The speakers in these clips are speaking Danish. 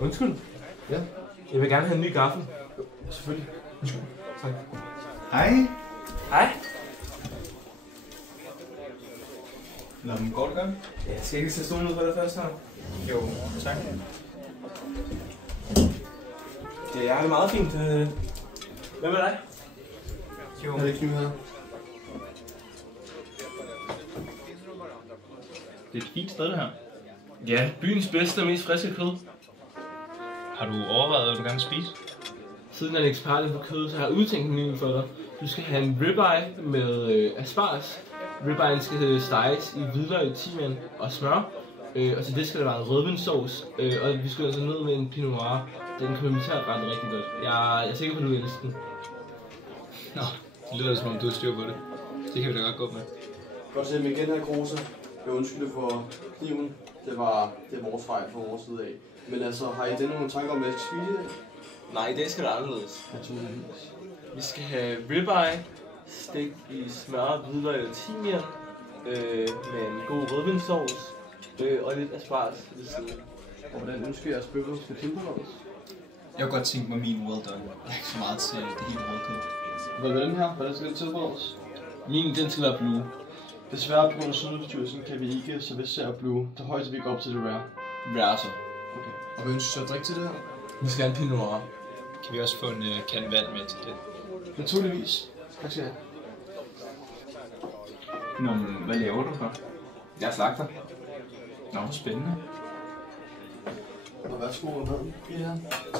Undskyld. Ja? Jeg vil gerne have en ny gaffel. Selvfølgelig. Undskyld. Tak. Hej. Hej. Nå, men går det godt? Ja, jeg skal ikke sætte stolen ud for dig først her. Jo, tak. Det er meget fint. Hvad med dig? Jo. Er det kniv her? Det er et fint sted, det her. Ja, byens bedste og mest friske kød. Har du overvejet, hvad du gerne vil spise? Siden jeg er en ekspert inden for kød, så har jeg udtænkt en menu for dig. Du skal have en ribeye med asparges. Ribeyen skal steges i hvidløg, timian og smør. Og til det skal der være rødvinssauce. Og vi skal altså ned med en pinot noir. Den komplementerer ret rigtig godt. Jeg er sikker på, at du vil elske den. Nå, det lyder som om du har styr på det. Det kan vi da godt gå med. Godt se mig igen her, Kruse. Jeg undskylder for kniven. Det er vores fejl fra vores side af. Men altså, har I den nogle tanker om, hvad jeg skal spise i dag? Nej, i dag skal det anderledes. Naturligvis. Vi skal have ribeye, stegt i smør, hvidløg og timian, med en god rødvinssauce og lidt asparges ved siden. Og hvordan ønsker jeres bøffer skal tilberedes? Jeg kunne godt tænke mig min well done. Jeg er ikke så meget til det hele rødkød. Hvad er den her? Hvordan skal det tilberedes? Min, den skal være blue. Desværre på grund af sundhedsstyrelsen kan vi ikke servere blue. Det højeste vi går op til det rare. Rare så. Okay. Og hvad ønsker du at drikke til det her? Vi skal have en pinot noir. Kan vi også få en kande vand med til det? Naturligvis. Tak skal jeg have. Nå, men hvad laver du så? Jeg er slagter. Nå, hvor spændende. Og værsgo med maden. Ja.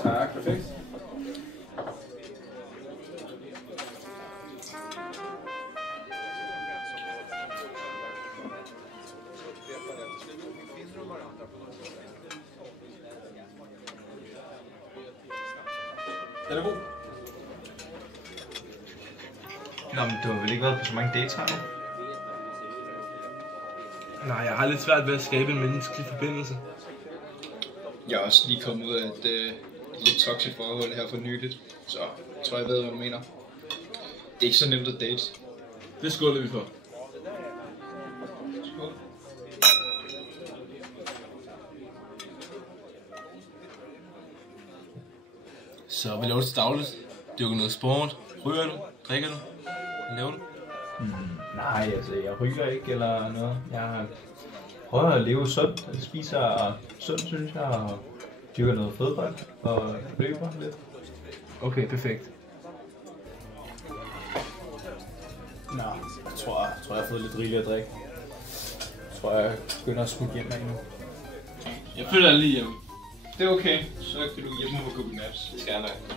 Tak, perfekt. Den er god. Nå, men du har vel ikke været på så mange dates her nu? Nej, jeg har lidt svært ved at skabe en menneskelig forbindelse. Jeg er også lige kommet ud af et lidt toxic forhold her for nyligt, så jeg tror, jeg ved, hvad du mener. Det er ikke så nemt at date. Det skåler vi for. Skål. Så hvad laver du til dagligt? Dyrker noget sport? Ryger du? Drikker du? Hvad laver du? Nej, altså jeg ryger ikke eller noget. Jeg prøver at leve sundt. Jeg spiser sundt, synes jeg, og dyrker noget fodbold og løber lidt. Okay, perfekt. Nå, jeg tror, jeg har fået lidt rigeligt at drikke. Jeg tror, jeg begynder at smutte hjem af nu. Jeg følger dig lige hjem. Det er okay, så kan du hjemme på Google Maps. Det skal jeg nok.